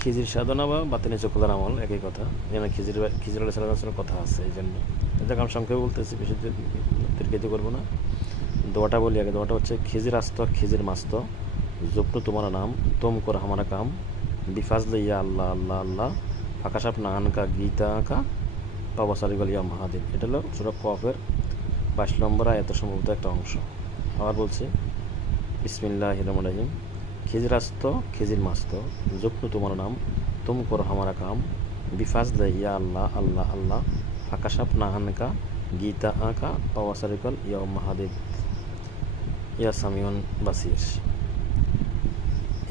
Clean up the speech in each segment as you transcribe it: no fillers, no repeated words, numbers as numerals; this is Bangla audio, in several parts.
খিজির সাধনা বা বাতিনি চক্ষুদান আমল একই কথা। যেন খিজির আলাইহিস কথা আছে, এই জন্য যাক আমি সংক্ষেপে বলতেছি, বেশি দীর্ঘিত করবো না। দোয়াটা বলি আগে। দোয়াটা হচ্ছে খিজির আস্ত খিজির মাস্ত জপনু তোমার নাম তোম কর হামারা কাম বিফাজলে ইয়া আল্লাহ আল্লাহ আল্লাহ আকাশাপ নাহানকা গীতা আঁকা পাবাসারিগল ইয়া মাহাদিব। এটা হলো সূরা কফের 22 নম্বর আয়াতের সম্ভবত একটা অংশ। আবার বলছি, বিসমিল্লাহির রহমানির রহিম। খিজির আস্ত খিজির মাস্ত জপনু তোমার নাম তুম কর হামারা কাম বিফাজলে ইয়া আল্লাহ আল্লাহ আল্লাহ আকাশাপ নাহানকা গীতা আঁকা পাওয়াসারিকল ইয়া মাহাদিব ইয়া সামিউন বাসির।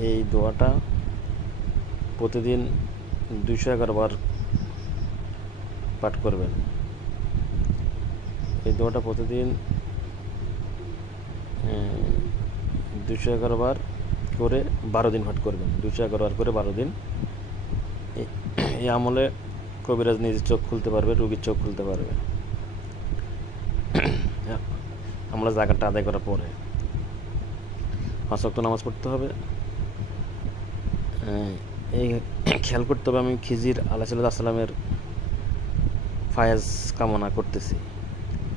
এই দোয়াটা প্রতিদিন 211 বার পাঠ করবেন। এই দোয়াটা প্রতিদিন 211 বার করে 12 দিন পাঠ করবেন। 211 বার করে 12 দিন। এই আমলে কবিরাজ নিজের চোখ খুলতে পারবে, রোগীর চোখ খুলতে পারবে। আমরা জায়গাটা আদায় করার পরে 5 ওয়াক্ত নামাজ পড়তে হবে। এই খেয়াল করতে হবে, আমি খিজির আলাইহিসসালামের ফায়েজ কামনা করতেছি।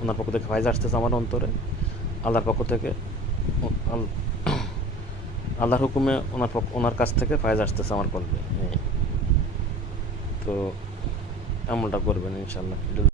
ওনার পক্ষ থেকে ফায়েজ আসতেছে আমার অন্তরে, আল্লাহর পক্ষ থেকে, আল্লাহর হুকুমে ওনার কাছ থেকে ফায়েজ আসতেছে আমার কলবে। তো আমলটা করবেন ইনশাআল্লাহ।